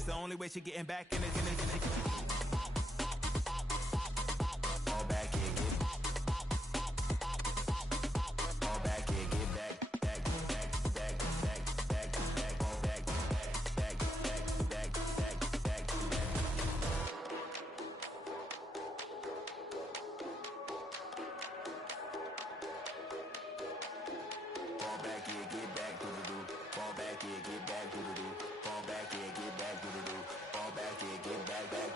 It's the only way she getting back in it. Fall back, yeah, get fall back, yeah, get back, back, back, back, back, back, back, fall back, back, back, back, back, back, back, back. Fall back, yeah, get back to the do. Fall back, yeah, get back to the do. Fall back, yeah, get back to the do. Fall back, yeah, get back, back.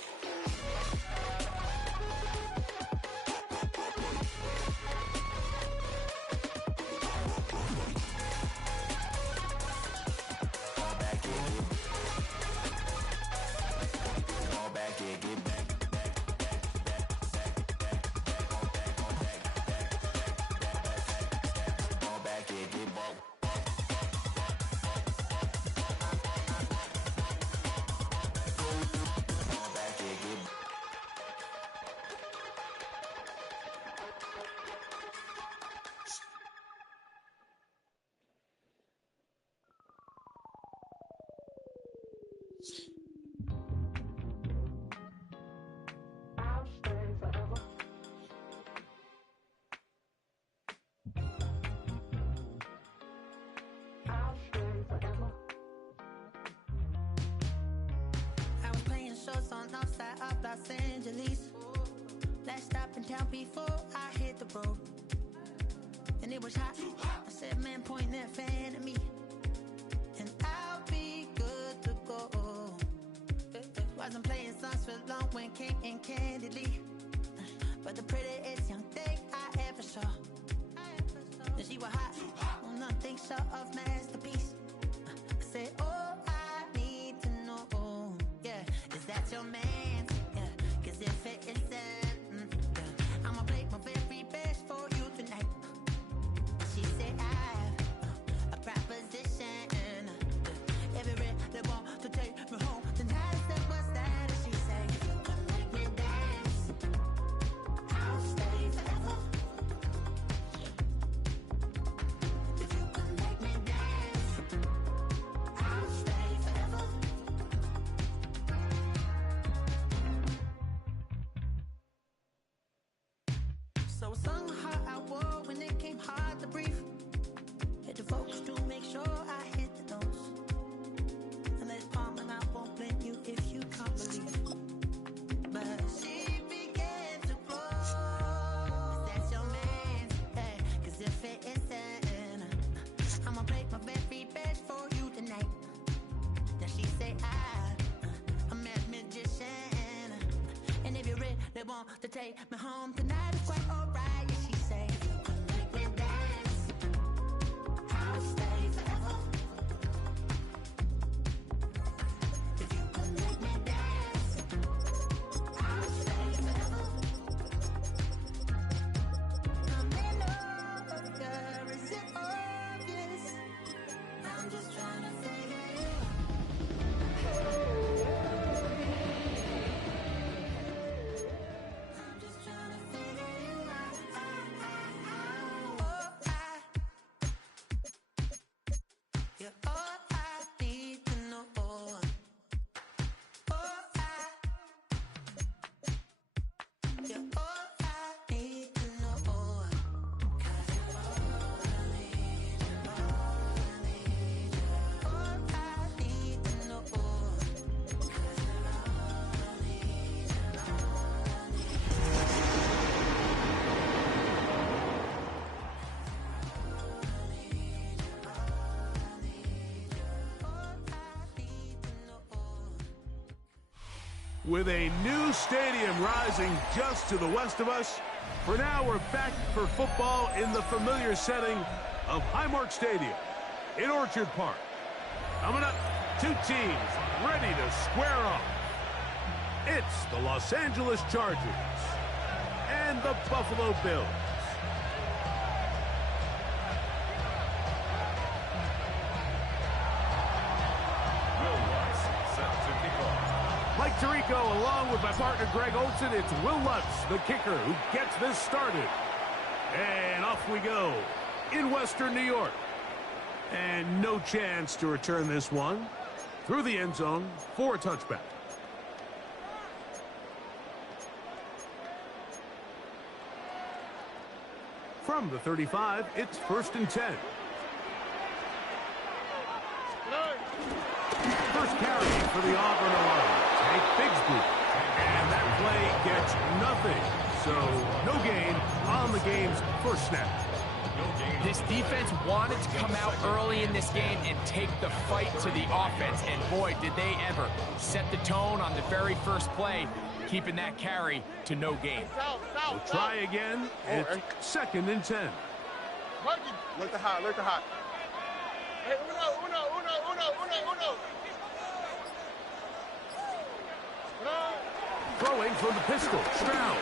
Fall back, yeah, get fall back, yeah, get back, back, back, back, back, back, back, fall back, back, back, back, back, back, fall back, yeah, get back. I'll stay forever. I'll stay forever. I was playing shows on outside of Los Angeles. Last stop in town before I hit the road. And it was hot. I said, man, point that fan at me. And I'll be good to go. Wasn't playing songs for long when came in candidly. But the prettiest young thing I ever saw. And she was hot. Well, nothing short of masterpiece. I said, oh, I need to know. Yeah, is that your man? Yeah, cause if it isn't, yeah, I'ma play my very best for you tonight. She said, I have a proposition. Every they want to take me home tonight. I said, what's that? And she said, if you can make me dance, I'll stay forever. If you can make me dance, I'll stay forever. So I sung how I wore when it came hard to breathe. Hit the focus to make sure I hit the notes. And let it palm and I won't blame you if you can't believe. But she began to flow. That's your man, hey, cause if it isn't, I'ma play my very best for you tonight. Then she say I'm a magician. And if you really want to take me home tonight, it's quite alright. Yeah, she say, if you can make me dance, I'll stay forever. If you can make me dance, I'll stay forever. I'm in love, girl, is it obvious? I'm just trying to figure you out. I'm just trying to figure you out. Oh, you're all I need to know. Oh, you're all I need to know. 'Cause you're all I need, you're all I need, you're all I need to know. 'Cause you're all I need, you're all I need. With a new stadium rising just to the west of us, for now we're back for football in the familiar setting of Highmark Stadium in Orchard Park. Coming up, two teams ready to square off. It's the Los Angeles Chargers and the Buffalo Bills. Mike Tirico, along with my partner Greg Olson, it's Will Lutz, the kicker, who gets this started. And off we go in Western New York. And no chance to return this one. through the end zone for a touchback. From the 35, it's 1st and 10. First carry for the Auburn Alliance. A Bigsby. And that play gets nothing. So no gain on the game's first snap. This defense wanted to come out early in this game and take the fight to the offense. And boy, did they ever set the tone on the very first play, keeping that carry to no gain. We'll try again. It's 2nd and 10. Look the hot, look the hot. Hey, uno. Throwing from the pistol, Stroud.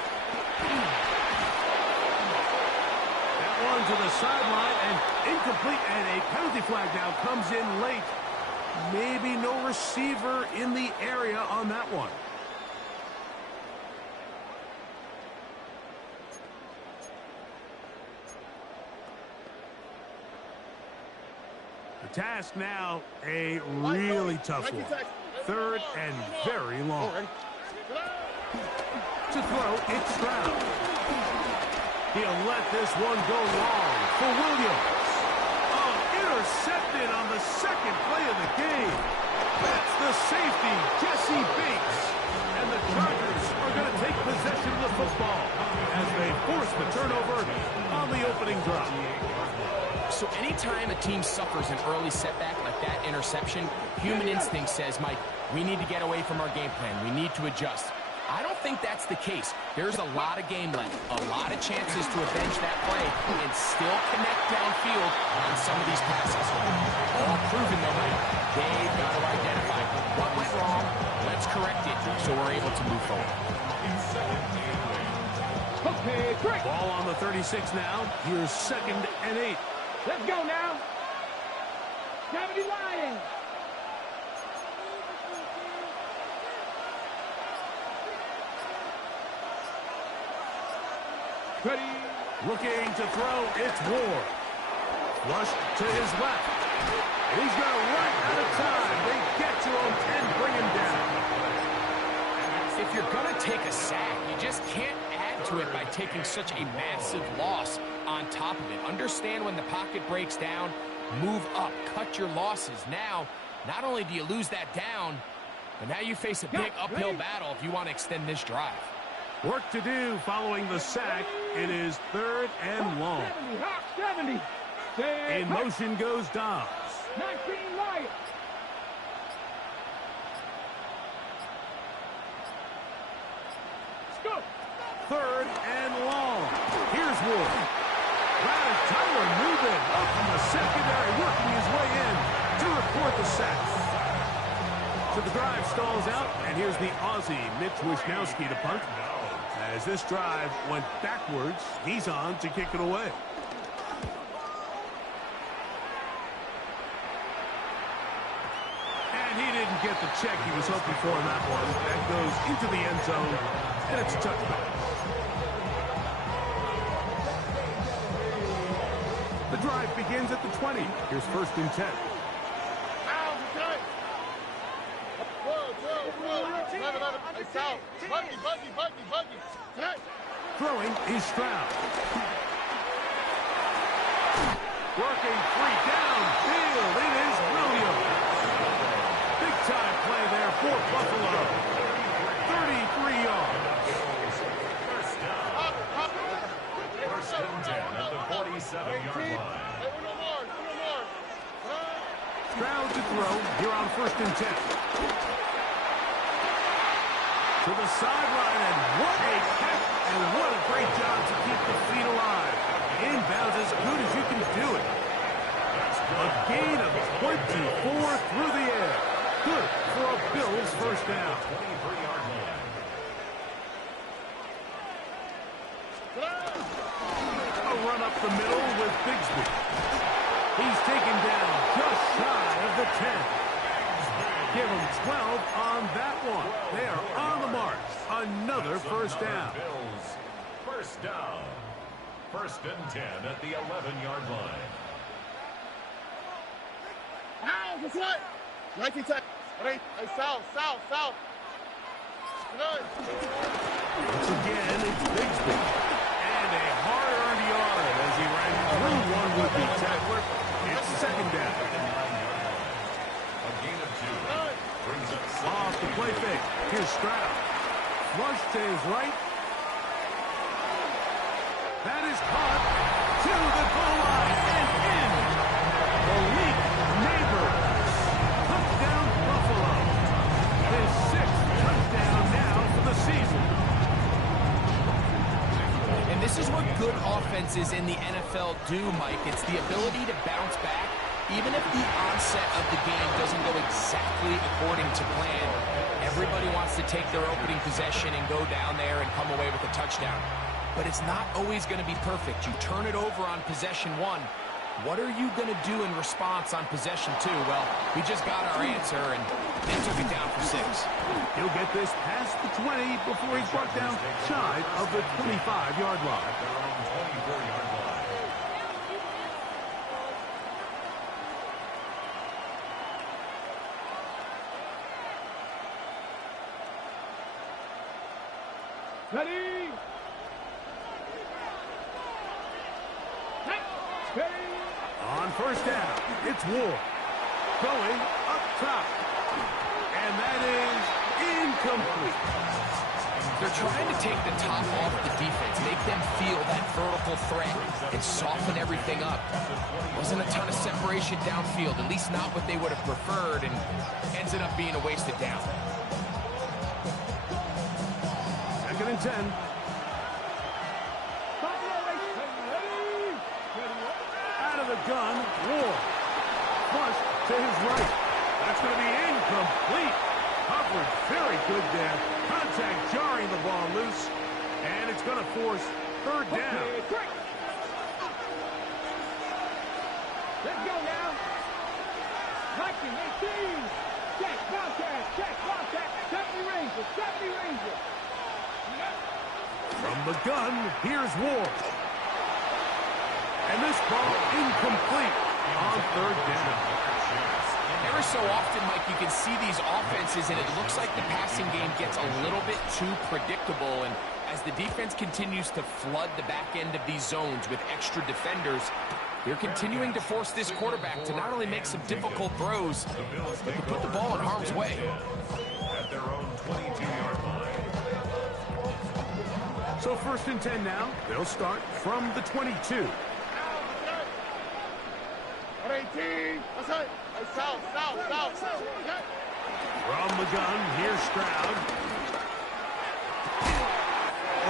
That one to the sideline and incomplete, and a penalty flag now comes in late. Maybe no receiver in the area on that one. The task now, a really tough one. 3rd and very long. To throw, it's Stroud. He'll let this one go long for Williams. Oh, intercepted on the 2nd play of the game. That's the safety, Jesse Bates. And the Chargers are going to take possession of the football as they force the turnover on the opening drive. So anytime a team suffers an early setback like that interception, human instinct says, Mike, we need to get away from our game plan. We need to adjust. I don't think that's the case. There's a lot of game left, a lot of chances to avenge that play and still connect downfield on some of these passes. All proven, though, Mike. They've got to identify what went wrong. Let's correct it so we're able to move forward. Okay, great. Ball on the 36 now. Here's 2nd and 8. Let's go now. 70 Lions. Ready. Looking to throw. It's Ward. Rushed to his left. He's going to run out of time. They get to him and bring him down. If you're going to take a sack, you just can't add to it by taking such a massive loss on top of it. Understand when the pocket breaks down, move up, cut your losses. Now, not only do you lose that down, but now you face a big uphill battle if you want to extend this drive. Work to do following the sack. It is 3rd and long. 70. In motion goes Dobbs. 19 Lions. Go. 3rd and long. Here's Ward. Tyler moving up from the secondary, working his way in to record the sack. So the drive stalls out, and here's the Aussie, Mitch Wisnowski, to punt. As this drive went backwards, he's on to kick it away. And he didn't get the check he was hoping for on that one. That goes into the end zone, and it's a touchback. The drive begins at the 20. Here's 1st and 10. Throwing is Stroud. Working free downfield. It is Williams. Big time play there for Buffalo. 33 yards. First and 10 at the 47-yard line. Stroud to throw here on 1st and 10. To the sideline, and what a catch, and what a great job to keep the feet alive. Inbounds as good as you can do it. A gain of 24 through the air. Good for a Bills first down. 23-yard line. A run up the middle with Bigsby. He's taken down just shy of the 10. Give him 12 on that one. They are on the march. Another first down. Bills. First down. 1st and 10 at the 11-yard line. Ow, that's right. 19 seconds. Hey, south. Once again, it's Bigsby. And a hard-earned yard as he ran through one would-be tackler. It's second down. A gain of 2. Brings up Off the play fake. Here's Stroud. Flush to his right. That is caught to the goal line and in. Malik Neighbors. Touchdown Buffalo. His 6th touchdown now for the season. And this is what good offenses in the NFL do, Mike. It's the ability to bounce back, even if the onset of the game doesn't go exactly according to plan. Everybody wants to take their opening possession and go down there and come away with a touchdown. But it's not always going to be perfect. You turn it over on possession 1. What are you going to do in response on possession 2? Well, we just got our answer, and they took it down for 6. He'll get this past the 20 before he's brought down shy of the 25-yard line. 24-yard line. Ready? Ready? On first down, it's Ward. Going up top. And that is incomplete. They're trying to take the top off the defense, make them feel that vertical threat, and soften everything up. Wasn't a ton of separation downfield, at least not what they would have preferred, and ends up being a wasted down. Second and 10. Out of the gun, Ward. Flush to his right. That's going to be incomplete. Coverage very good there. Contact jarring the ball loose. And it's going to force third down. Let's go now. 1918. Check, Wildcat. 70 Ranger. From the gun, here's Ward. And this ball incomplete on third down. Every so often, Mike, you can see these offenses, and it looks like the passing game gets a little bit too predictable. And as the defense continues to flood the back end of these zones with extra defenders, they're continuing to force this quarterback to not only make some difficult throws, but to put the ball in harm's way. At their own 22-yard line. So first and 10 now. They'll start from the 22. 18. That's it. Hey, south. From the gun, here's Stroud.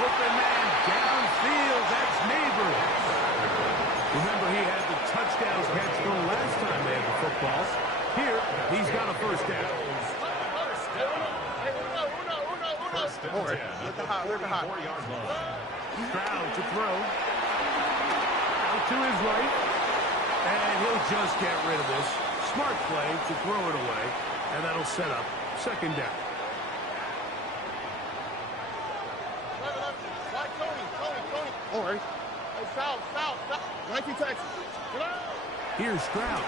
Open man downfield. That's Neighbors. Remember, he had the touchdowns catch the last time they had the football. Here, he's got a first down. First and 10 at the 44-yard line. Stroud to throw. Out to his right. And he'll just get rid of this. Smart play to throw it away. And that'll set up second down. All right. Hey, south. 19 Texas. Here's Stroud.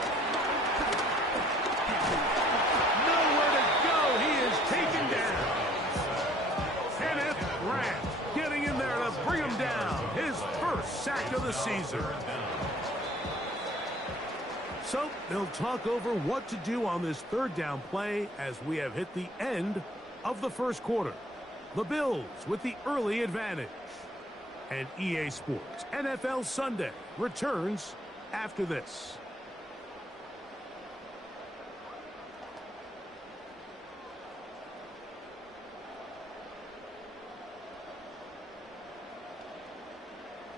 Nowhere to go. He is taken down. Kenneth Grant getting in there to bring him down. His first sack of the season. So they'll talk over what to do on this third down play as we have hit the end of the first quarter. The Bills with the early advantage. And EA Sports NFL Sunday returns after this.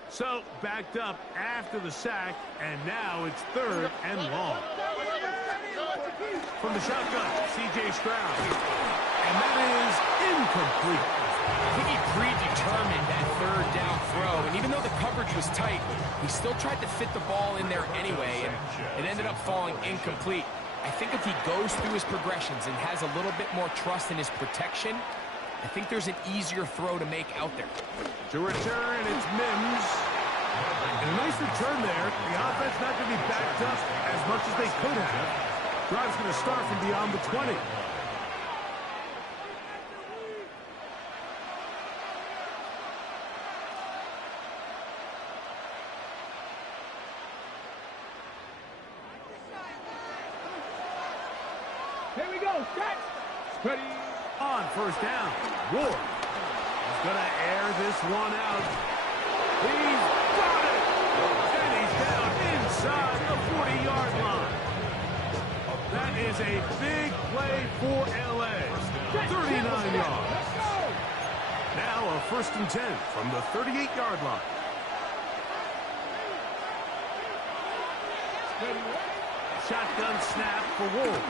So, backed up after the sack, and now it's third and long. From the shotgun, C.J. Stroud. And that is incomplete. I think he predetermined that third down throw, and even though the coverage was tight, he still tried to fit the ball in there anyway, and it ended up falling incomplete. I think if he goes through his progressions and has a little bit more trust in his protection, I think there's an easier throw to make out there. To return, it's Mims. And a nice return there. The offense not going to be backed up as much as they could have. Drive's going to start from beyond the 20. Here we go. Set. Ready. On first down, Ward. He's going to air this one out. He's got it! And he's down inside the 40-yard line. That is a big play for L.A. 39 yards. Now a 1st and 10 from the 38-yard line. Shotgun snap for Ward.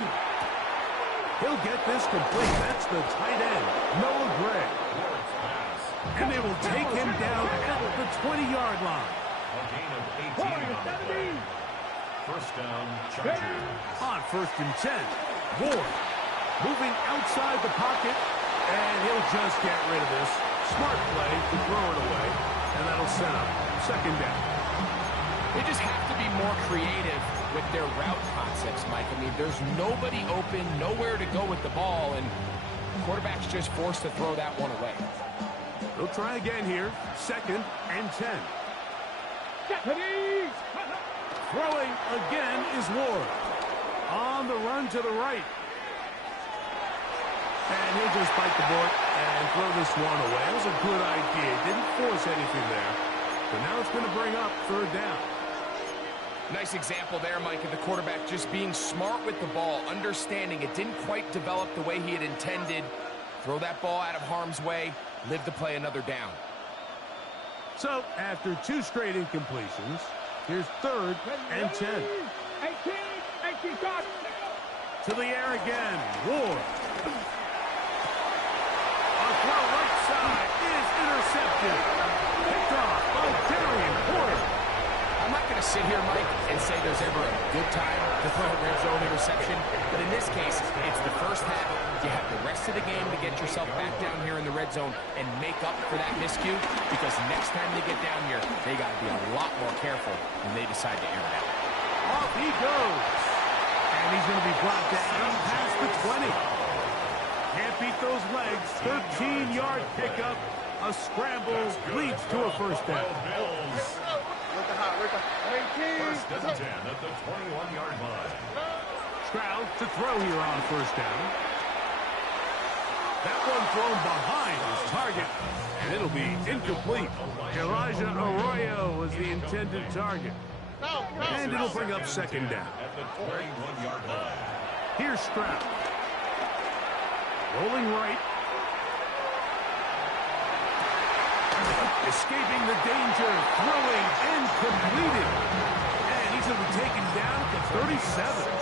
He'll get this complete. That's the tight end, Noah Gray. And they will take him down at the 20-yard line. A gain of 18 on the play. First down, Chargers. On 1st and 10, Ward moving outside the pocket, and he'll just get rid of this. Smart play to throw it away, and that'll set up 2nd down. They just have to be more creative with their route concepts, Mike. I mean, there's nobody open, nowhere to go with the ball, and the quarterback's just forced to throw that one away. They'll try again here. 2nd and 10. Ready. Throwing again is Ward. On the run to the right. And he'll just bite the bullet and throw this one away. That was a good idea. Didn't force anything there. But now it's going to bring up 3rd down. Nice example there, Mike, of the quarterback just being smart with the ball, understanding it didn't quite develop the way he had intended. Throw that ball out of harm's way, live to play another down. So, after 2 straight incompletions, here's 3rd and 10. 18 shots. To the air again, Ward. A throw right side is intercepted. Picked off by Darian Porter. I'm not going to sit here, Mike, and say there's ever a good time to throw a red zone interception, but in this case, it's the first half. You have the rest of the game to get yourself back down here in the red zone and make up for that miscue, because next time they get down here, they got to be a lot more careful when they decide to air it out. Off he goes. And he's going to be brought down past the 20. Can't beat those legs. 13-yard pickup. A scramble leads to a 1st down. Bills. First and 10 at the 21-yard line. Stroud to throw here on 1st down. That one thrown behind his target, and it'll be incomplete. Elijah Arroyo was the intended target. And it'll bring up 2nd down. At the 21-yard line. Here's Stroud. Rolling right. Escaping the danger. Throwing and completed. And he's going to be taken down at the 37.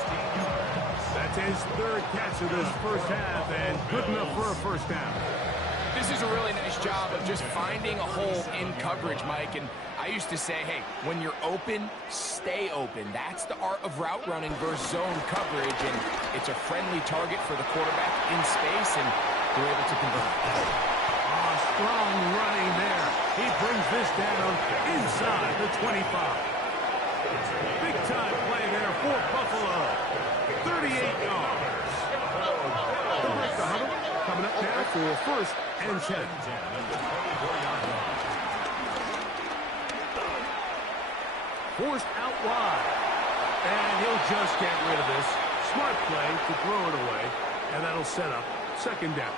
That's his 3rd catch of this first half, and good enough for a 1st down. This is a really nice job of just finding a hole in coverage, Mike. And I used to say, hey, when you're open, stay open. That's the art of route running versus zone coverage. And it's a friendly target for the quarterback in space, and they're able to convert. Strong running there. He brings this down inside the 25. Big time play there for Buffalo. 38 yards. The break the huddle. Coming up now for 1st and 10. Forced out wide. And he'll just get rid of this. Smart play to throw it away. And that'll set up 2nd down.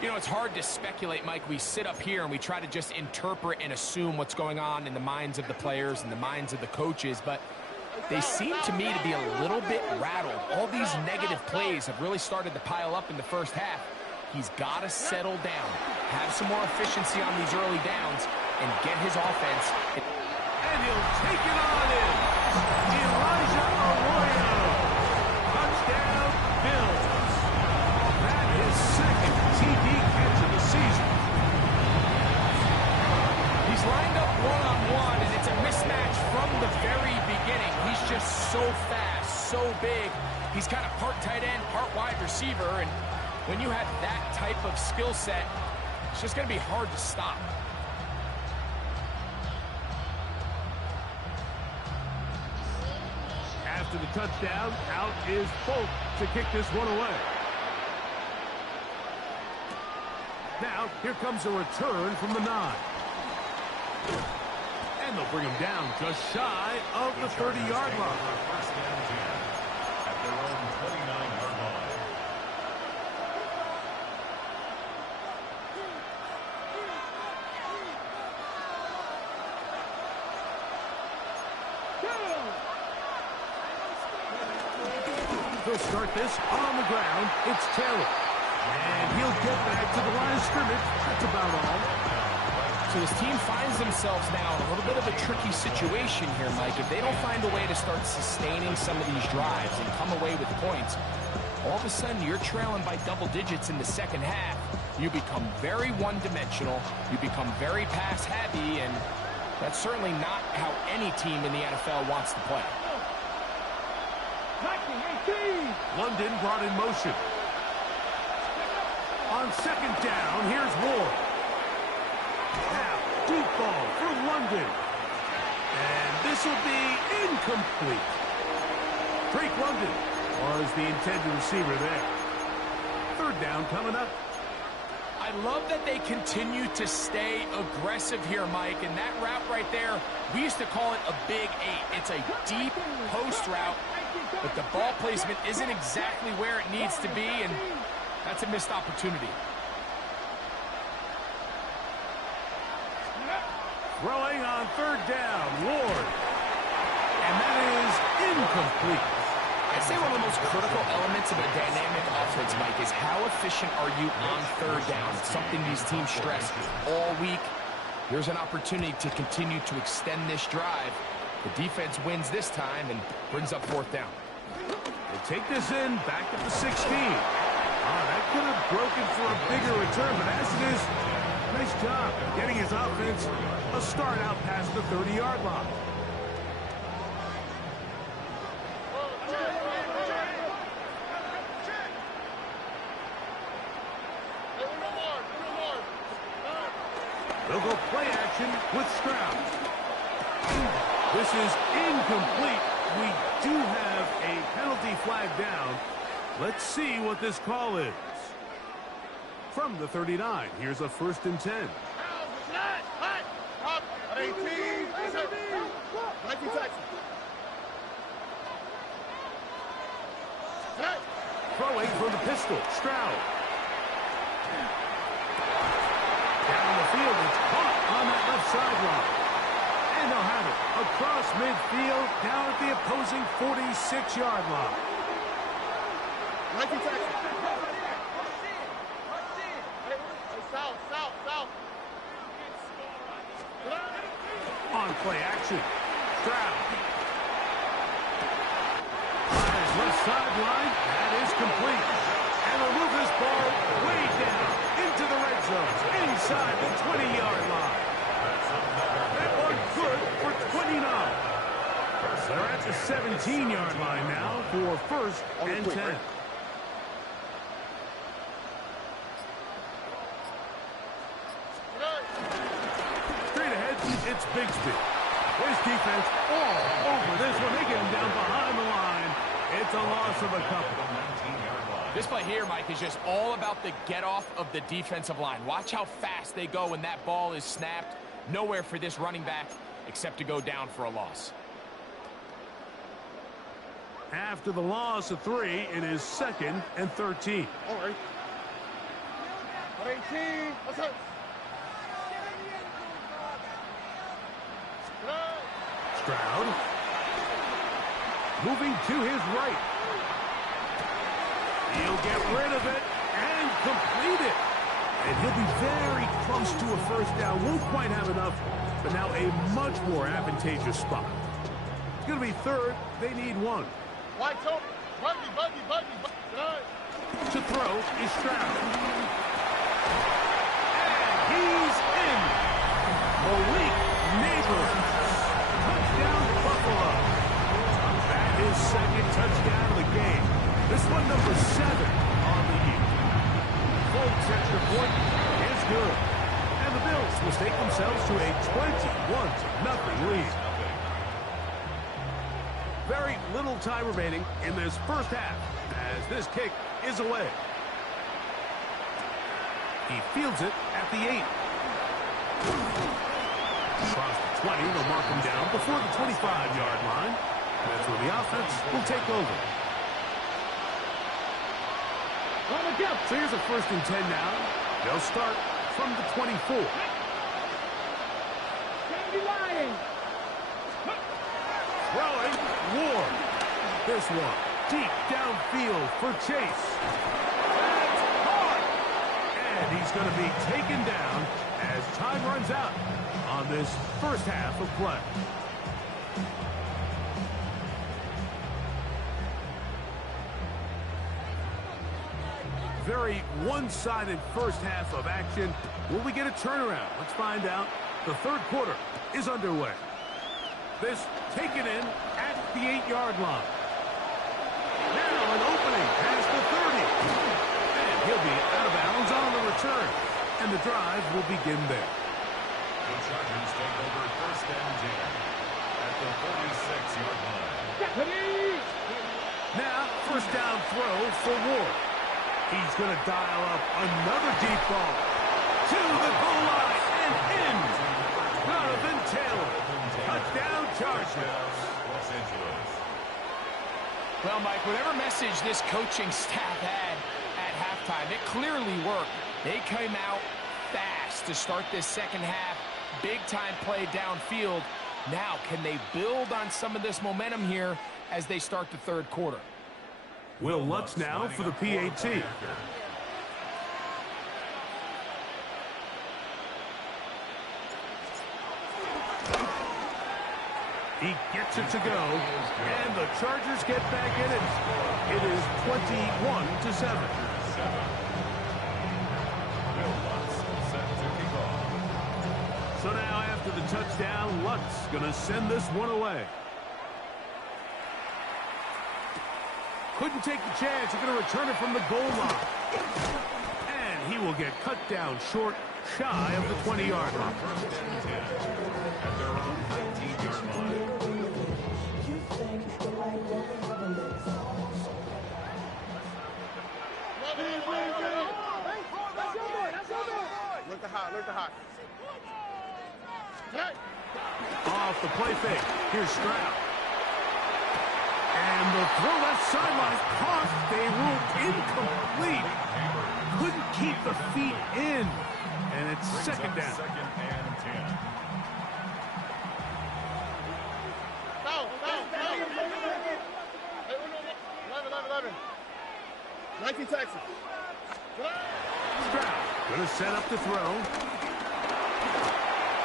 You know, it's hard to speculate, Mike. We sit up here and we try to just interpret and assume what's going on in the minds of the players and the minds of the coaches, but they seem to me to be a little bit rattled. All these negative plays have really started to pile up in the first half. He's got to settle down, have some more efficiency on these early downs, and get his offense. And he'll take it on in. Elijah Arroyo. Touchdown, Bills. That is 2nd TD catch of the season. He's lined up one-on-one, and it's a mismatch from the very beginning. He's just so fast, so big. He's kind of part tight end, part wide receiver, and when you have that type of skill set, it's just going to be hard to stop. After the touchdown, out is Folk to kick this one away. Now, here comes a return from the 9. And they'll bring him down just shy of the 30-yard line. First and 10 at their own 29-yard line. He'll start this on the ground. It's Taylor. And he'll get back to the line of scrimmage. That's about all. So this team finds themselves now in a little bit of a tricky situation here, Mike. If they don't find a way to start sustaining some of these drives and come away with points, all of a sudden you're trailing by double digits in the second half. You become very one-dimensional. You become very pass-heavy, and that's certainly not how any team in the NFL wants to play. London brought in motion. On second down, here's Ward. Now, deep ball for London. And this will be incomplete. Drake London was the intended receiver there. Third down coming up. I love that they continue to stay aggressive here, Mike. And that route right there, we used to call it a big 8. It's a deep post route, but the ball placement isn't exactly where it needs to be, and that's a missed opportunity. Throwing on third down, Ward. And that is incomplete. I'd say one of the most critical elements of a dynamic offense, Mike, is how efficient are you on third down? It's something these teams stress all week. Here's an opportunity to continue to extend this drive. The defense wins this time and brings up fourth down. They take this in back at the 16. That could have broken for a bigger return, but as it is, nice job getting his offense a start out past the 30-yard line. They'll go play action with Stroud. This is incomplete. We do have a penalty flag down. Let's see what this call is. From the 39, here's a 1st and 10. Up at 18. M26. Throwing from the pistol, Stroud. Down the field, it's caught on that left sideline. And they'll have it across midfield, down at the opposing 46-yard line. On play action, Stroud. Fires left sideline, that is complete. And they'll move this ball way down into the red zone, inside the 20-yard line. That one good for 29. They're at the 17-yard line now for 1st and 10. Straight ahead, it's Bigsby. His defense all over this one. They get him down behind the line. It's a loss of a couple. This play here, Mike, is just all about the get-off of the defensive line. Watch how fast they go when that ball is snapped. Nowhere for this running back except to go down for a loss. After the loss of 3, it is 2nd and 13. All right. 18. Let's go. Stroud. Moving to his right. He'll get rid of it and complete it. And he'll be very close to a 1st down. Won't quite have enough, but now a much more advantageous spot. It's going to be 3rd. They need 1. White toe. Buggy. To throw is Stroud. And he's in. Malik Neighbors. Touchdown, Buffalo. That is 2nd touchdown of the game. This one number 7 on the year. Folks, extra point is good. And the Bills will stake themselves to a 21-0 lead. Very little time remaining in this first half as this kick is away. He fields it at the 8. Across the 20, they'll mark him down before the 25-yard line. That's where the offense will take over. So here's a 1st and 10 now. They'll start from the 24. Throwing, Ward. This one deep downfield for Chase. That's caught. And he's going to be taken down as time runs out on this first half of play. Very one-sided first half of action. Will we get a turnaround? Let's find out. The third quarter is underway. This taken in at the 8-yard line. Now an opening past the 30. And he'll be out of bounds on the return. And the drive will begin there. The Chargers take over 1st and 10 at the 46-yard line. Now, 1st down throw for Ward. He's going to dial up another deep ball to the goal line and in. Donovan Taylor. Touchdown Chargers. Los Angeles. Well, Mike, whatever message this coaching staff had at halftime, it clearly worked. They came out fast to start this second half. Big-time play downfield. Now, can they build on some of this momentum here as they start the third quarter? Will Lutz now for the PAT. He gets it to go, and the Chargers get back in it. It is 21-7. So now after the touchdown, Lutz going to send this one away. Couldn't take the chance. He's going to return it from the goal line. And he will get cut down short, shy of the 20-yard line. At their own 19-yard line. Look the hot, look the hot. Off the play fake. Here's Stroud. And the throw left sideline caught. They ruled incomplete. Couldn't keep the feet in. And it's second down. 2nd and 10. Foul, foul, foul. Hey, 11. 19 Texas. Stroud going to set up to throw.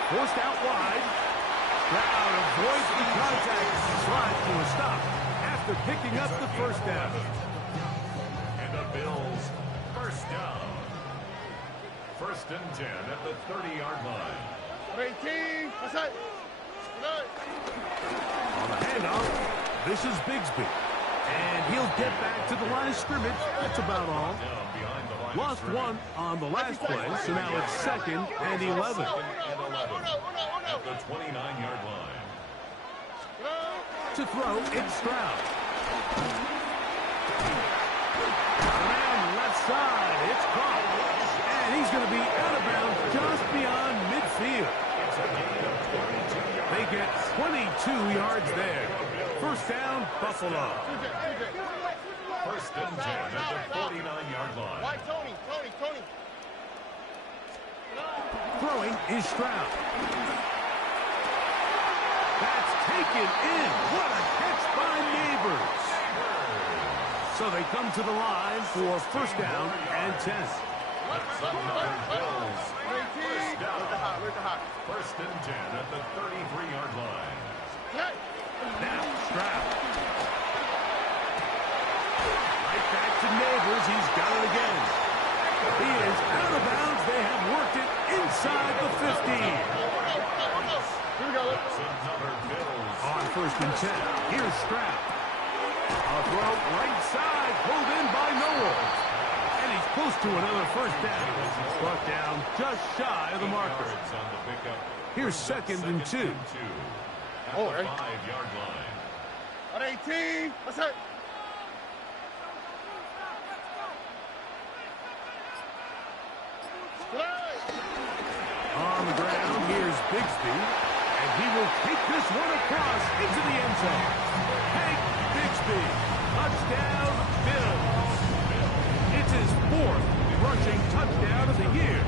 Forced out wide. Stroud avoids the contact. Slides to a stop after picking up the first down. And the Bills, 1st down. 1st and 10 at the 30-yard line. 18. What's that? On the handoff, this is Bigsby. And he'll get back to the line of scrimmage. That's about all. Down behind the line. Lost one on the last play, so now it's 2nd and 11. 2nd and 11 at the 29-yard line. To throw, it's Stroud. Around left side, it's caught. And he's going to be out of bounds just beyond midfield. They get 22 yards there. 1st down, Buffalo. 1st and 10 at the 49-yard line. Why, Tony? Throwing is Stroud. That's taken in. What a catch by Neighbors. So they come to the line for 1st down and 10. That's another Bills. 1st down. Look the hot. 1st and 10 at the 33-yard line. Now Stroud. Right back to Neighbors. He's got it again. He is out of bounds. They have worked it inside the 15. Here we go. That's another Bills. On 1st and 10. Here's Stroud. A throw right side. Pulled in by Noel. And he's close to another 1st down. Brought down just shy of the marker. On the pickup. Here's 2nd and 2. At the 5-yard line. At 18. Let's hit. On the ground, here's Bigsby, and he will take this one across into the end zone. Hank Bigsby, touchdown, Bills. It's his 4th rushing touchdown of the year.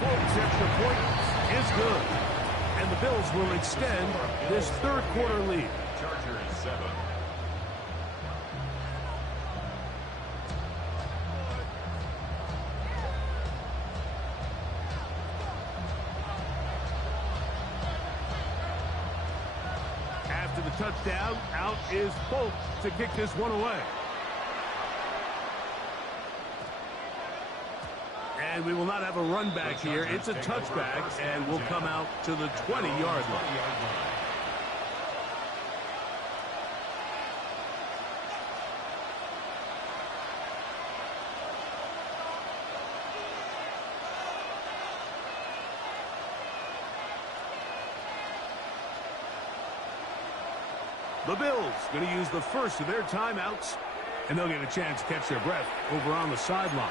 Folks, extra point is good, and the Bills will extend this third quarter lead. Chargers 7. After the touchdown, out is Folk to kick this one away. And we will not have a run back here. It's a touchback, and will come out to the 20-yard line. The Bills going to use the first of their timeouts, and they'll get a chance to catch their breath over on the sideline.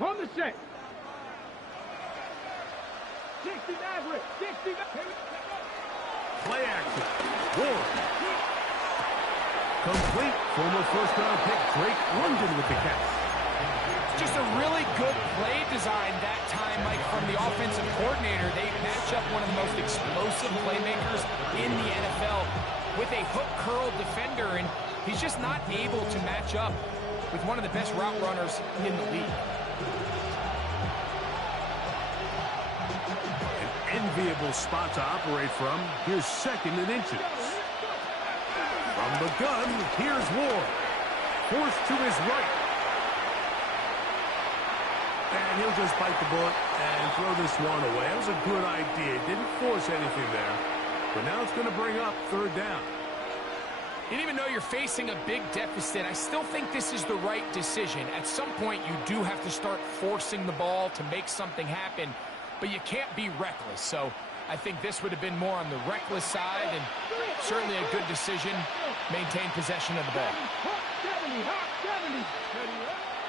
On the set. 60 Maverick. 60 Maverick. Play action. Ward. Complete. Former first-round pick Drake London with the catch. Just a really good play design that time, Mike, from the offensive coordinator. They match up one of the most explosive playmakers in the NFL with a hook curl defender, and he's just not able to match up with one of the best route runners in the league. An enviable spot to operate from. Here's 2nd and inches. From the gun, here's Ward. Forced to his right. And he'll just bite the bullet and throw this one away. That was a good idea. Didn't force anything there. But now it's going to bring up 3rd down. And even though you're facing a big deficit, I still think this is the right decision. At some point, you do have to start forcing the ball to make something happen, but you can't be reckless. So I think this would have been more on the reckless side, and certainly a good decision. Maintain possession of the ball.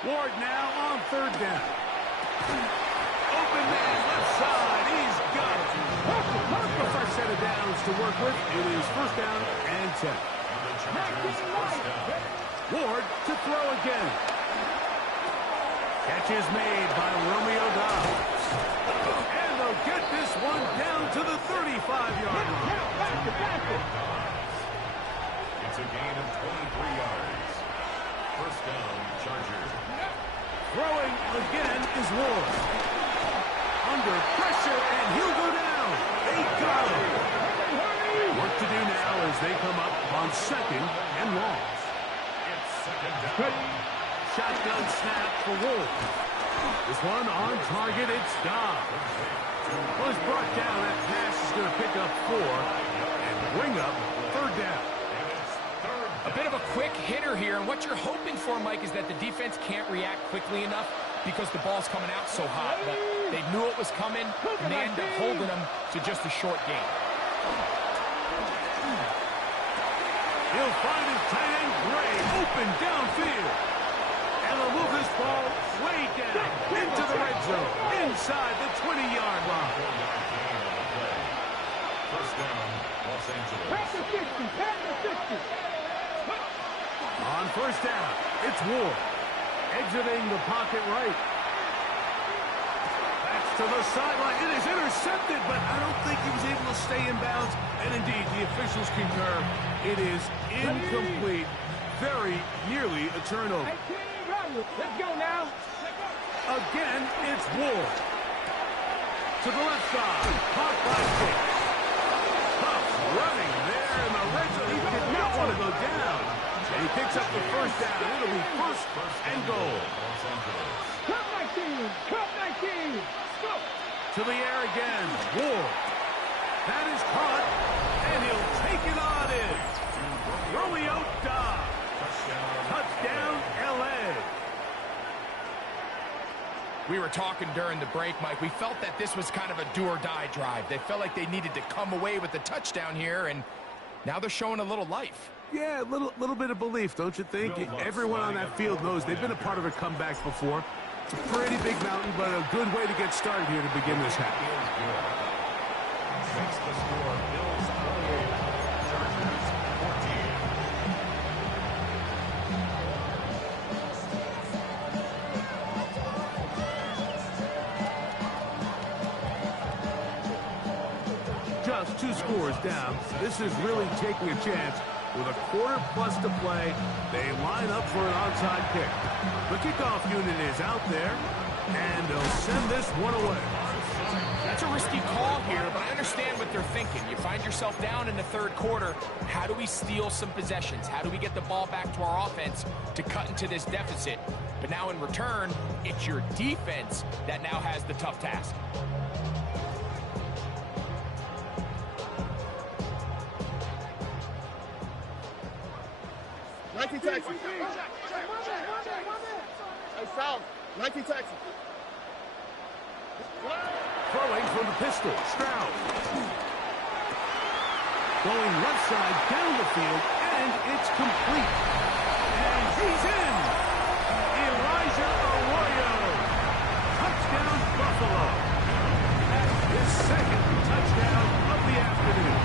Ward now on 3rd down. Open man, left side. He's got it. The first set of downs to work with. It is 1st down and 10. Ward to throw again. Catch is made by Romeo Dobbs. And they'll get this one down to the 35-yard line. It's a gain of 23 yards. 1st down, Chargers. Throwing again is Ward. Under pressure, and he'll go down. They got him. Work to do now as they come up on 2nd and long. It's 2nd down. Shotgun snap for Ward. This one on target, it's Dobbs. Well, it's brought down. That pass is going to pick up 4 and bring up 3rd down. A bit of a quick hitter here, and what you're hoping for, Mike, is that the defense can't react quickly enough because the ball's coming out so hot. But they knew it was coming, and they end up holding them to just a short gain. He'll find his tight end, Gray, open downfield. And he'll move this ball way down into the red zone, inside the 20-yard line. First down, Los Angeles. Pass the 50, pass the 50. On first down, it's Ward. Exiting the pocket right. Backs to the sideline. It is intercepted, but I don't think he was able to stay in bounds. And indeed, the officials concur. It is incomplete. Very nearly a turnover. Hey, King, let's go now. Again, it's Ward. To the left side. Caught by Diggs. Puffs running there in the red zone. He did not want to go down. And he picks up the first down. It'll be first and goal. Cup 19, Cup 19. Go. To the air again. Ward. That is caught. And he'll take it on in. Romeo Dobbs. Touchdown, L.A. We were talking during the break, Mike. We felt that this was kind of a do-or-die drive. They felt like they needed to come away with the touchdown here, and now they're showing a little life. Yeah, a little bit of belief, don't you think? Everyone on that field knows they've been a part of a comeback before. It's a pretty big mountain, but a good way to get started here to begin this half. Makes the score Bills 28, Chargers 14. Just 2 scores down. This is really taking a chance. With a quarter plus to play, they line up for an onside kick. The kickoff unit is out there, and they'll send this one away. That's a risky call here, but I understand what they're thinking. You find yourself down in the third quarter. How do we steal some possessions? How do we get the ball back to our offense to cut into this deficit? But now in return, it's your defense that now has the tough task. Texas. Hey, South. 19 Texas. Throwing from the pistol, Stroud. Going left side down the field, and it's complete. And he's in. Elijah Arroyo. Touchdown, Buffalo. That's his second touchdown of the afternoon.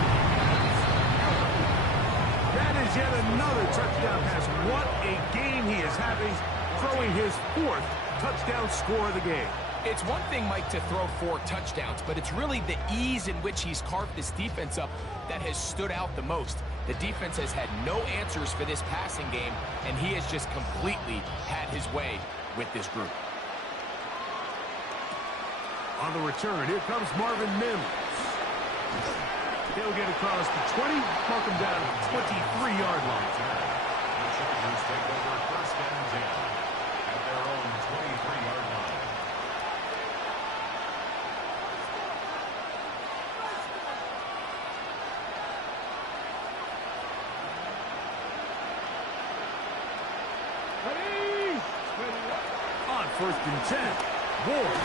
That is yet another touchdown pass. What a game he is having, throwing his 4th touchdown score of the game. It's one thing, Mike, to throw 4 touchdowns, but it's really the ease in which he's carved this defense up that has stood out the most. The defense has had no answers for this passing game, and he has just completely had his way with this group. On the return, here comes Marvin Mims. He'll get across the 20, mark him down at the 23-yard line. The Chargers take over first and 10 at their own 23-yard line. On first and 10, Ward.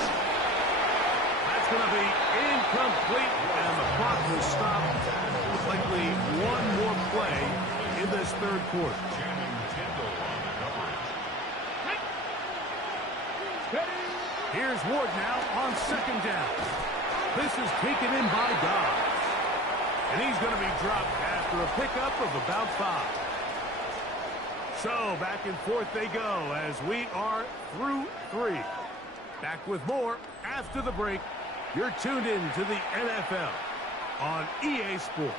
That's going to be incomplete, and the clock will stop with likely one more play in this third quarter. Jamming Kendall on the coverage. Here's Ward now on second down. This is taken in by Dobbs. And he's going to be dropped after a pickup of about 5. So back and forth they go as we are through 3. Back with more after the break. You're tuned in to the NFL on EA Sports.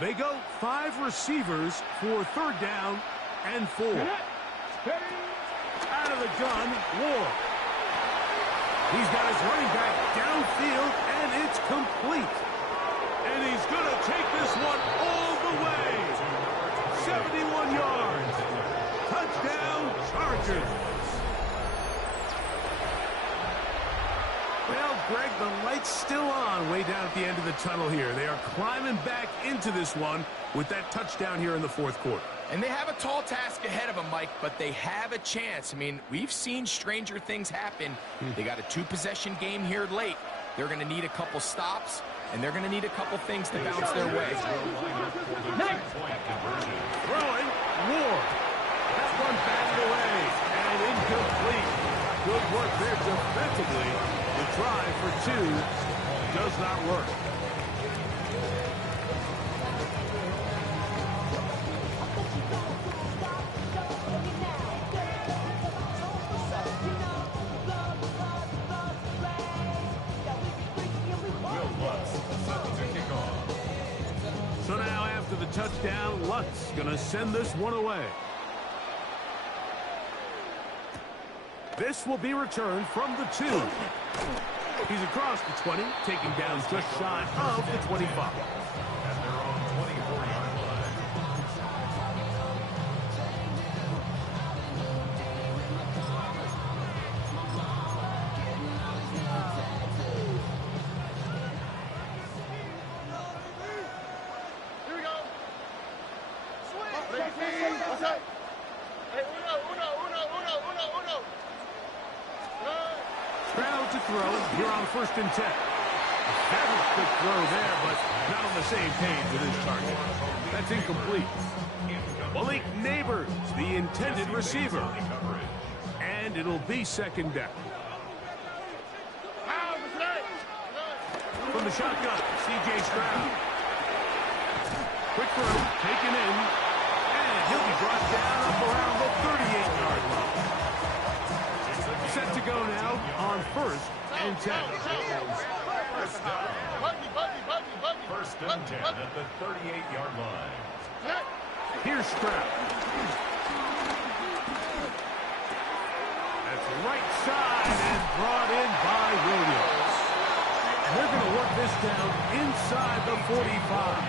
They go 5 receivers for third down and 4. Out of the gun, Ward. He's got his running back downfield, and it's complete. And he's going to take this one all the way. 71 yards. Touchdown, Chargers. Well, Greg, the light's still on way down at the end of the tunnel here. They are climbing back into this one with that touchdown here in the fourth quarter. And they have a tall task ahead of them, Mike, but they have a chance. I mean, we've seen stranger things happen. They got a 2-possession game here late. They're going to need a couple stops, and they're going to need a couple things to bounce their way. Throwing, Ward. That one batted away and incomplete. Good work there defensively. The try for 2 does not work. So now after the touchdown, Lutz going to send this one away. This will be returned from the 2. He's across the 20, taking down just shy of the 25. At their own 24-yard line. Here we go. Swing. What's up? Hey, uno. Stroud to throw here on 1st and 10. That was a quick throw there, but not on the same page with his target. That's incomplete. Malik Neighbors, the intended receiver. And it'll be 2nd down. From the shotgun, C.J. Stroud. Quick throw, taken in, and he'll be brought down up around the 38-yard line. Set to go now on 1st and 10. First and 10 at the 38-yard line. Here's Stroud. That's right side and brought in by Williams. And they're going to work this down inside the 45.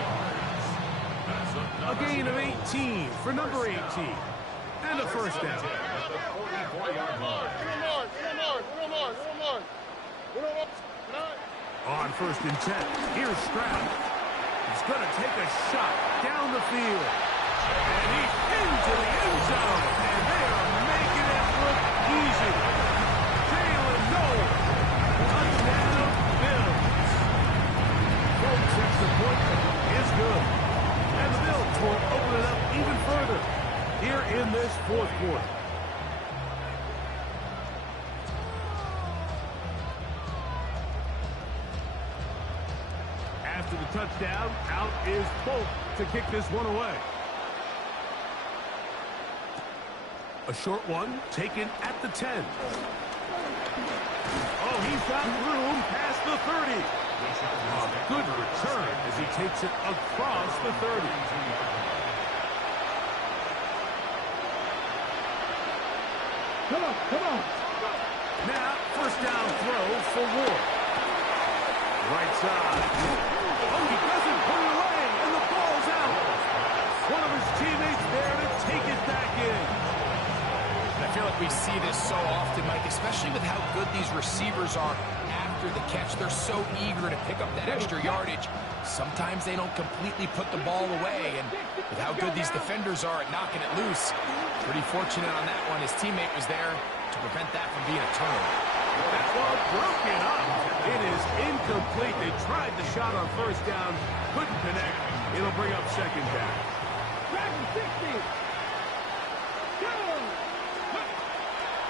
A gain of 18 for number 18. And a 1st down. On 1st and 10, here's Stroud. He's going to take a shot down the field. And he's into the end zone. And they are making it look easy. Jalen Noel. Touchdown, Bills. Folks, extra point is good. And the Bills will open it up even further here in this 4th quarter. After the touchdown, out is Polk to kick this one away. A short one taken at the 10. Oh, he's got room past the 30. A good return as he takes it across the 30. Come on. Now, 1st down throw for Ward. Right side. Oh, he doesn't put it away, and the ball's out. One of his teammates there to take it back in. I feel like we see this so often, Mike, especially with how good these receivers are after the catch. They're so eager to pick up that extra yardage. Sometimes they don't completely put the ball away, and with how good these defenders are at knocking it loose, pretty fortunate on that one. His teammate was there to prevent that from being a turnover. That ball broken up. It is incomplete. They tried the shot on 1st down, couldn't connect. It'll bring up 2nd down.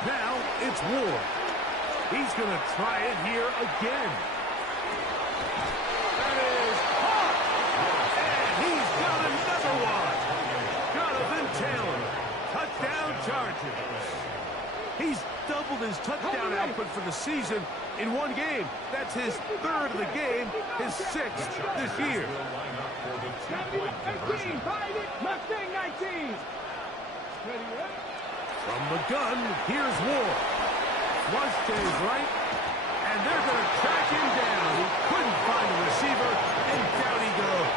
Now it's Ward. He's going to try it here again. That is caught. And he's got another one. Jonathan Taylor. Touchdown Chargers. He's doubled his touchdown output for the season in one game. That's his 3rd of the game, his 6th this year. Mustang 19. From the gun, here's Ward. Flush to his right, and they're going to track him down. He couldn't find a receiver, and down he goes.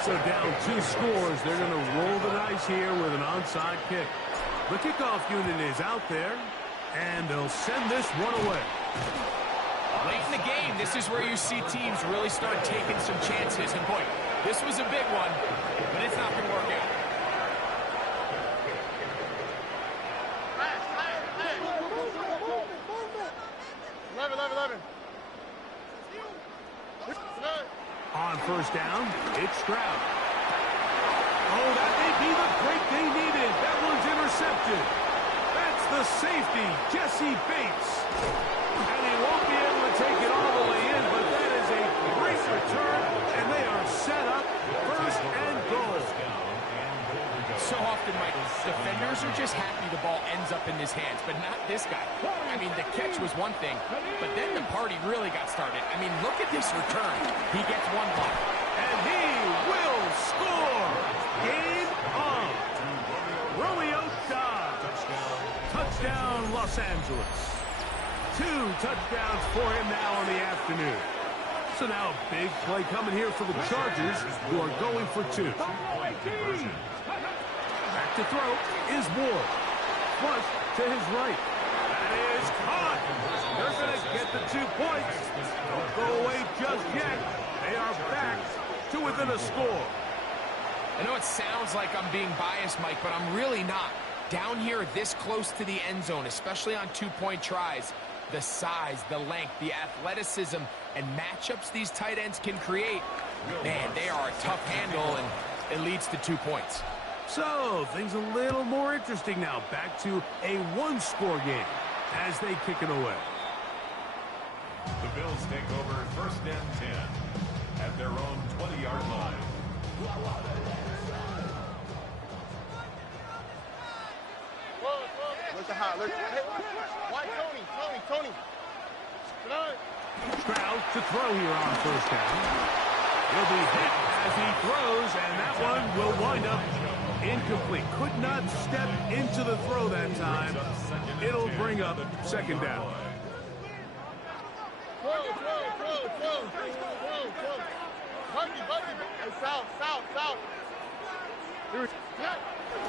So down 2 scores. They're going to roll the dice here with an onside kick. The kickoff unit is out there, and they'll send this one away. Late in the game, this is where you see teams really start taking some chances. And boy, This was a big one, but it's not going to work out. On first down, it's Stroud. Oh, that may be the break they needed. That one's intercepted. That's the safety, Jesse Bates. And he won't be able to take it all the way in, but that is a great return, and they are set up first and goal. So often, Mike, defenders are just happy the ball ends up in his hands, but not this guy. I mean, the catch was one thing, but then the party really got started. I mean, look at this return. He gets one block. And he will score. Game on. Romeo Dobbs. Touchdown, Los Angeles. 2 touchdowns for him now in the afternoon. So now a big play coming here for the Chargers, who are going for 2. Back to throw is Ward. Flush to his right. That is caught. They're going to get the 2 points. Don't go away just yet. They are back to within a score. I know it sounds like I'm being biased, Mike, but I'm really not. Down here this close to the end zone, especially on 2-point tries, the size, the length, the athleticism, and matchups these tight ends can create, man, they are a tough handle, and it leads to 2 points. So, things a little more interesting now. Back to a 1-score game as they kick it away. The Bills take over first and 10 at their own 20-yard line. Look at how. Look. Hey, why Tony? Stroud to throw here on first down. He'll be hit as he throws, and that one will wind up incomplete. Could not step into the throw that time. It'll bring up second down. Throw. Bucky. Hey, south.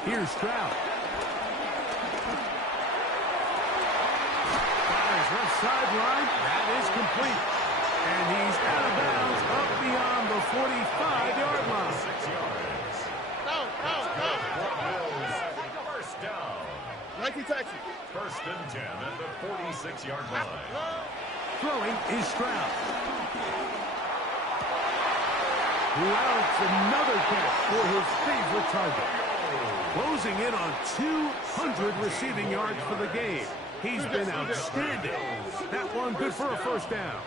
Here's Stroud. Fires left sideline. That is complete. And he's out of bounds up beyond the 45-yard line. 6 yards. Down. First down. 19 Texas. First and 10 at the 46-yard line. Throwing is Stroud. Who else another catch for his favorite target. Closing in on 200 receiving yards for the game. He's been outstanding. That one good for a first down.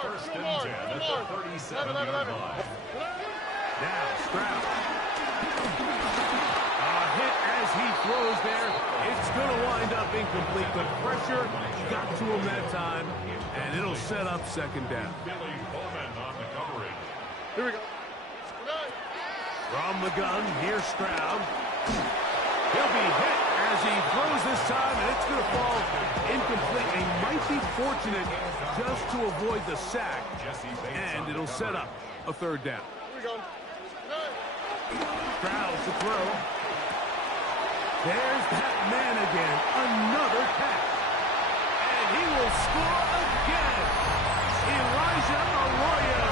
First and 10 at the 37-yard line. Now Stroud. A hit as he throws there. It's going to wind up incomplete. The pressure got to him that time, and it'll set up second down. Billy Bowman on the coverage. Here we go. From the gun, here's Stroud. He'll be hit as he throws this time, and it's going to fall incomplete. He might be fortunate just to avoid the sack, and it'll set up a third down. Here we go. Stroud to throw. There's that man again. Another catch. And he will score again. Elijah Arroyo.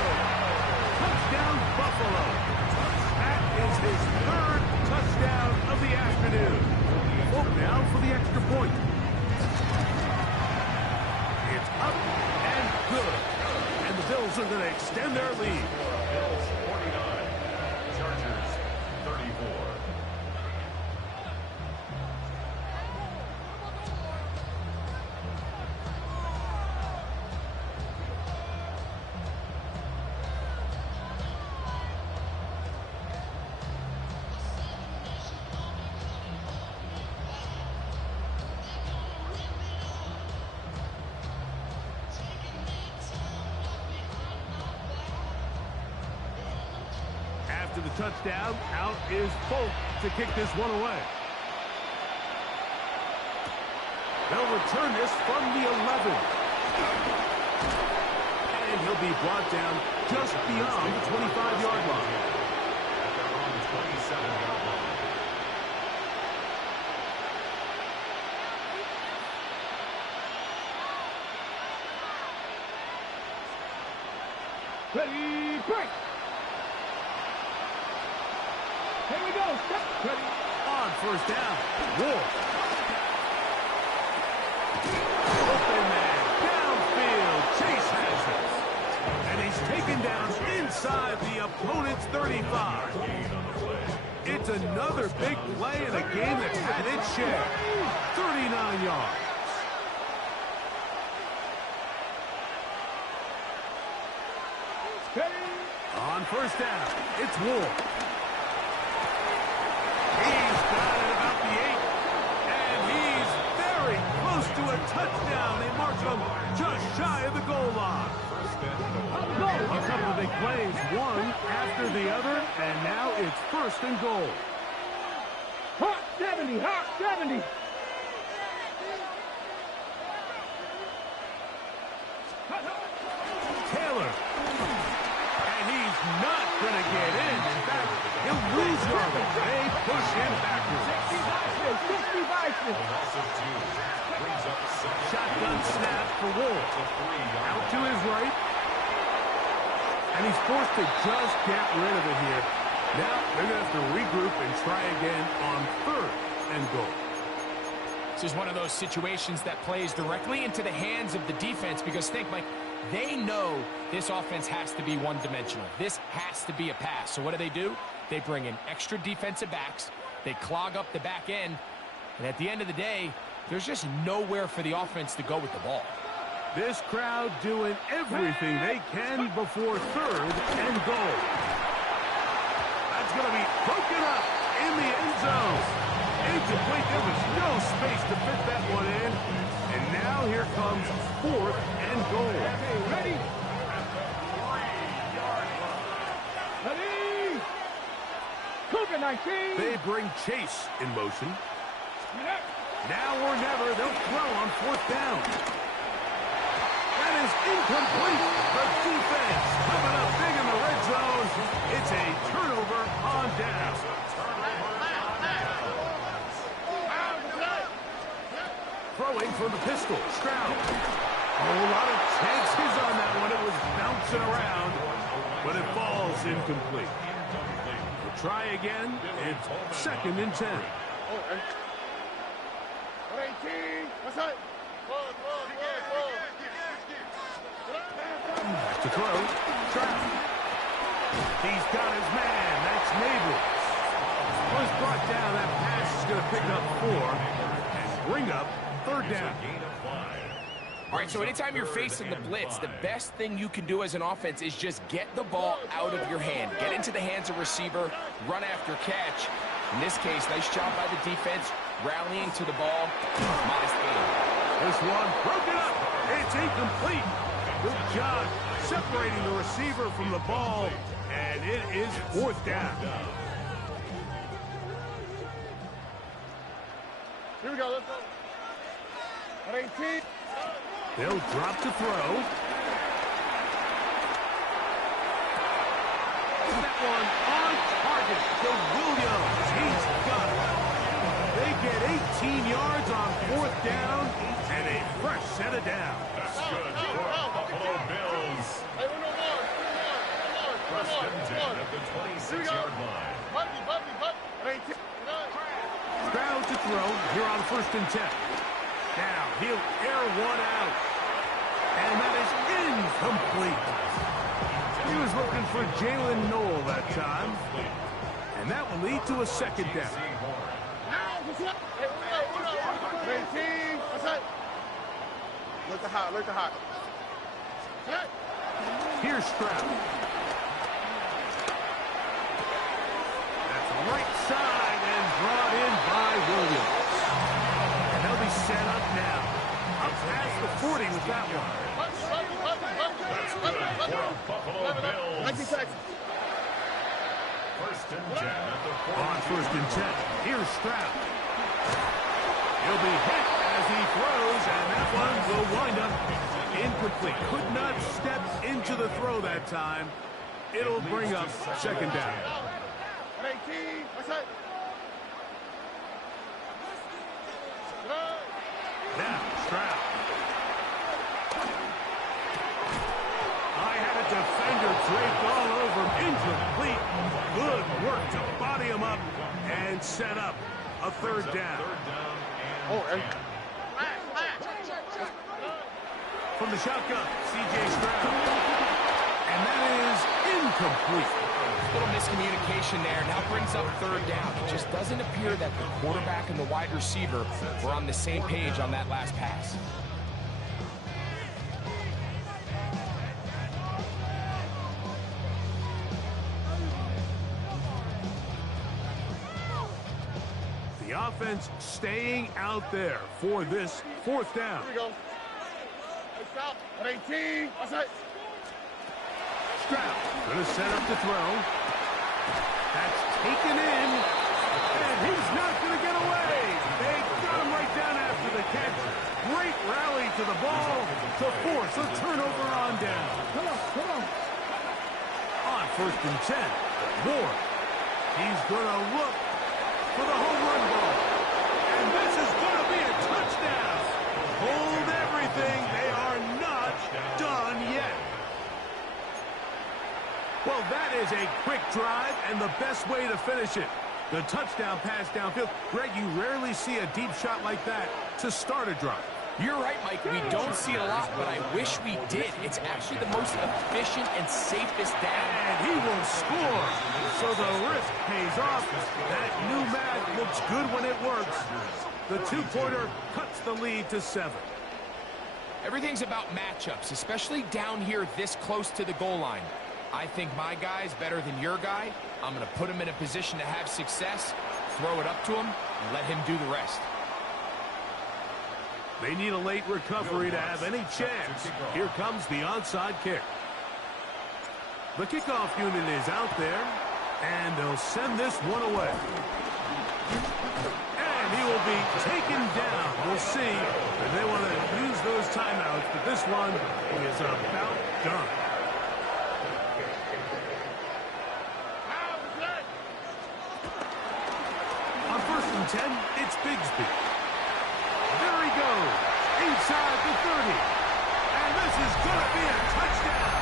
Touchdown, Buffalo. That is his third touchdown of the afternoon. Hope now for the extra point. It's up and good. And the Bills are going to extend their lead. Bills 49, Chargers 34. After the touchdown, out is Folk to kick this one away. They'll return this from the 11. And he'll be brought down just beyond the 25-yard line. At their own 27-yard line. Ready, break. Here we go. Ready. On first down, Wolf. Open man, downfield, Chase has it. And he's taken down inside the opponent's 35. It's another big play in a game that's had its share. 39 yards. On first down, it's Wolf. He's got it about the 8. And he's very close to a touchdown. They mark him just shy of the goal line. A couple of big plays, one after the other, and now it's first and goal. Hot 70, hot 70. Taylor. And he's not going to get in. In fact, he'll lose yardage. They push him backwards. 60 Bison. Shotgun snap for Wolf. Out to his right. And he's forced to just get rid of it here. Now they're going to have to regroup and try again on third and goal. This is one of those situations that plays directly into the hands of the defense because think, Mike, they know this offense has to be one-dimensional. This has to be a pass. So what do? They bring in extra defensive backs. They clog up the back end. And at the end of the day, there's just nowhere for the offense to go with the ball. This crowd doing everything they can before third and goal. That's going to be broken up in the end zone. Incomplete. There was no space to fit that one in. And now here comes fourth and goal. Okay, ready? Ready? Cougar 19. They bring Chase in motion. Now or never, they'll throw on fourth down. That is incomplete. The defense coming up big in the red zone. It's a turnover on down. Throwing from the pistol, Stroud. A whole lot of chances on that one. It was bouncing around, but it falls incomplete. We'll try again. It's second and 10. 18. What's that? Back to throw. Stroud. He's got his man. That's Neighbors. Was brought down. That pass is going to pick up 4 and bring up third down. All right, so anytime you're facing the blitz, the best thing you can do as an offense is just get the ball out of your hand. Get into the hands of receiver, run after catch. In this case, nice job by the defense, rallying to the ball. Modest gain. This one broken up. It's incomplete. Good job separating the receiver from the ball, and it is fourth down. Here we go. Let's go. 18. They'll drop to throw. That one on target to Williams. He's got it. They get 18 yards on fourth down and a fresh set of downs. That's good for Buffalo Bills. Hey, one more. First and 10 at the 26-yard line. Buddy. 18. Stroud to throw here on first and 10. Now he'll air one out. And that is incomplete. He was looking for Jalen Noel that time. And that will lead to a second down. 18. What's that? Look at hot. Here's Stroud. That's right side and brought in by Williams. And they'll be set up now. Up past the 40 with that one. That's good for Buffalo Bills. First and 10 at the 40. On first and 10, here's Stroud. He'll be hit as he throws, and that one will wind up incomplete. Could not step into the throw that time. It'll bring up second down. 18. What's that? Now, Stroud. Defender draped all over him. Incomplete. Good work to body him up. up and set up a third down. Oh, and From the shotgun, C.J. Stroud. And that is incomplete. Little miscommunication there. Now brings up third down. It just doesn't appear that the quarterback and the wide receiver were on the same page on that last pass. The offense staying out there for this fourth down. here we go. It's out at 18. That's it. Stroud going to set up the throw. That's taken in. And he's not going to get away. They got him right down after the catch. Great rally to the ball to force a turnover on down. Come on. On 1st and 10, Ward. He's going to look for the home run ball. And this is going to be a touchdown. Hold everything. They are not done yet. Well, that is a quick drive and the best way to finish it. The touchdown pass downfield. Greg, you rarely see a deep shot like that to start a drive. You're right, Mike. We don't see it a lot, but I wish we did. It's actually the most efficient and safest down. And he will score. So the risk pays off. That new math looks good when it works. The two-pointer cuts the lead to 7. Everything's about matchups, especially down here this close to the goal line. I think my guy's better than your guy. I'm going to put him in a position to have success, throw it up to him, and let him do the rest. They need a late recovery to have any chance. Here comes the onside kick. The kickoff unit is out there, and they'll send this one away. And he will be taken down. We'll see if they want to use those timeouts, but this one is about done. On 1st and 10, it's Bigsby. There he goes, inside the 30. And this is going to be a touchdown.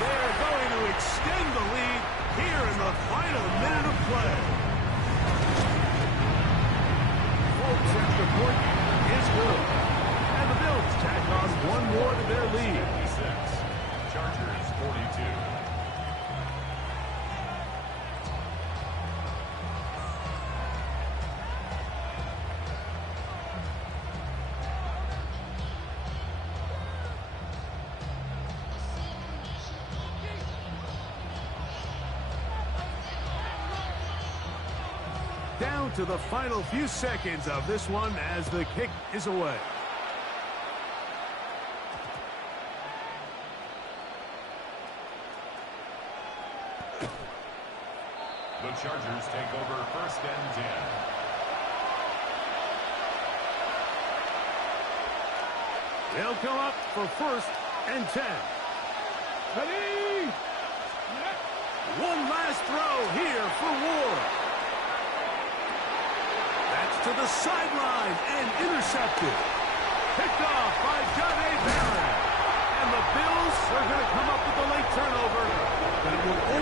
They're going to extend the lead here in the final minute of play. Folks, extra point is good. And the Bills tack on one more to their lead. Chargers 42. Down to the final few seconds of this one as the kick is away. The Chargers take over 1st and 10. They'll come up for 1st and 10. Ready? One last throw here for Ward. That's to the sideline and intercepted. Picked off by John A. Barron. And the Bills are going to come up with a late turnover, but it will